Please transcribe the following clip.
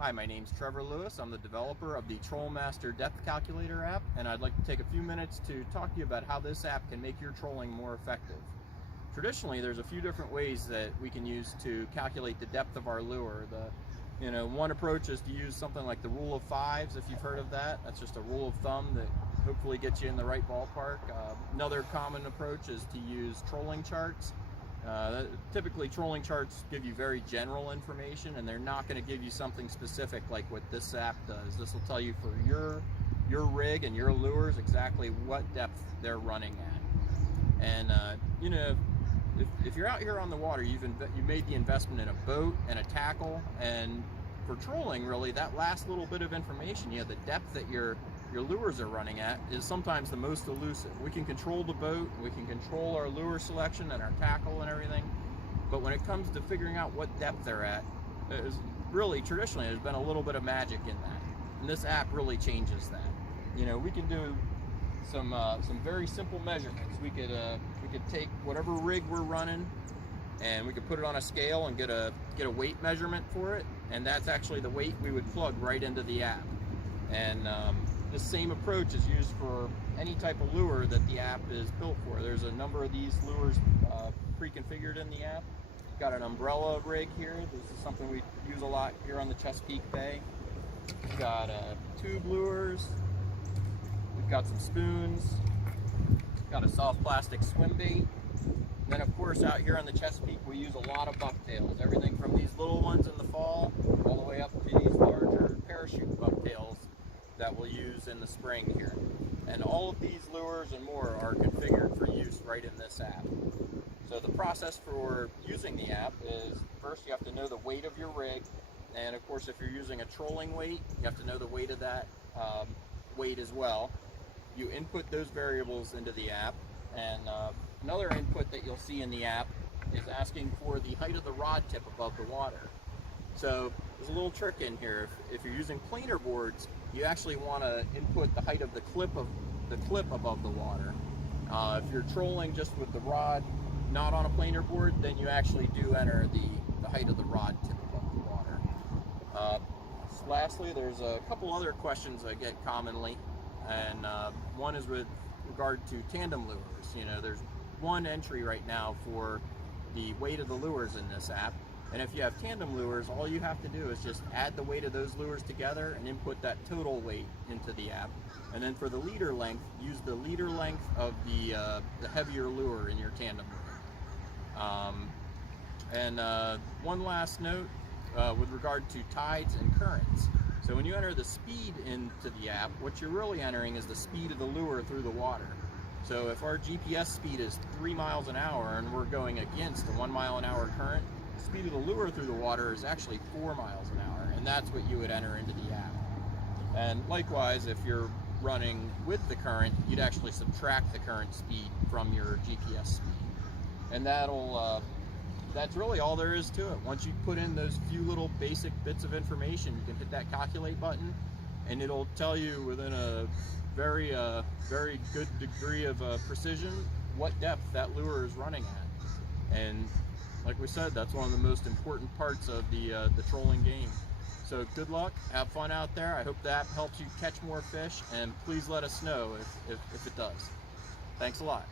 Hi, my name's Trevor Lewis. I'm the developer of the TrollMaster Depth Calculator app, and I'd like to take a few minutes to talk to you about how this app can make your trolling more effective. Traditionally, there's a few different ways that we can use to calculate the depth of our lure. One approach is to use something like the rule of fives, if you've heard of that. That's just a rule of thumb that hopefully gets you in the right ballpark. Another common approach is to use trolling charts. Typically trolling charts give you very general information, and they're not going to give you something specific like what this app does. This will tell you for your rig and your lures exactly what depth they're running at. And if you're out here on the water, you made the investment in a boat and a tackle, and for trolling, really that last little bit of information, the depth that your lures are running at, is sometimes the most elusive. We can control the boat, we can control our lure selection and our tackle and everything, but when it comes to figuring out what depth they're at, traditionally there's been a little bit of magic in that, and this app really changes that. We can do some very simple measurements. We could take whatever rig we're running, and we could put it on a scale and get a weight measurement for it, and that's actually the weight we would plug right into the app. And this same approach is used for any type of lure that the app is built for. There's a number of these lures pre-configured in the app. We've got an umbrella rig here. This is something we use a lot here on the Chesapeake Bay. We've got tube lures. We've got some spoons. We've got a soft plastic swim bait. And then of course out here on the Chesapeake we use a lot of bucktails. Everything from these little ones in the fall all the way up to these larger parachute bucktails that we'll use in the spring here. And all of these lures and more are configured for use right in this app. So the process for using the app is, first you have to know the weight of your rig, and of course if you're using a trolling weight, you have to know the weight of that weight as well. You input those variables into the app, and another input that you'll see in the app is asking for the height of the rod tip above the water. So there's a little trick in here. If you're using planer boards, you actually want to input the height of the clip above the water. If you're trolling just with the rod not on a planer board, then you actually do enter the height of the rod tip above the water. Lastly, there's a couple other questions I get commonly, and one is with regard to tandem lures. There's one entry right now for the weight of the lures in this app. And if you have tandem lures, all you have to do is just add the weight of those lures together and input that total weight into the app. And then for the leader length, use the leader length of the heavier lure in your tandem lure. One last note with regard to tides and currents. So when you enter the speed into the app, what you're really entering is the speed of the lure through the water. So if our GPS speed is 3 miles an hour and we're going against a 1 mile an hour current, speed of the lure through the water is actually 4 miles an hour, and that's what you would enter into the app. And likewise, if you're running with the current, you'd actually subtract the current speed from your GPS speed. And that's really all there is to it. Once you put in those few little basic bits of information, you can hit that calculate button, and it'll tell you within a very good degree of precision what depth that lure is running at. And like we said, that's one of the most important parts of the trolling game. So good luck, have fun out there. I hope that helps you catch more fish, and please let us know if it does. Thanks a lot.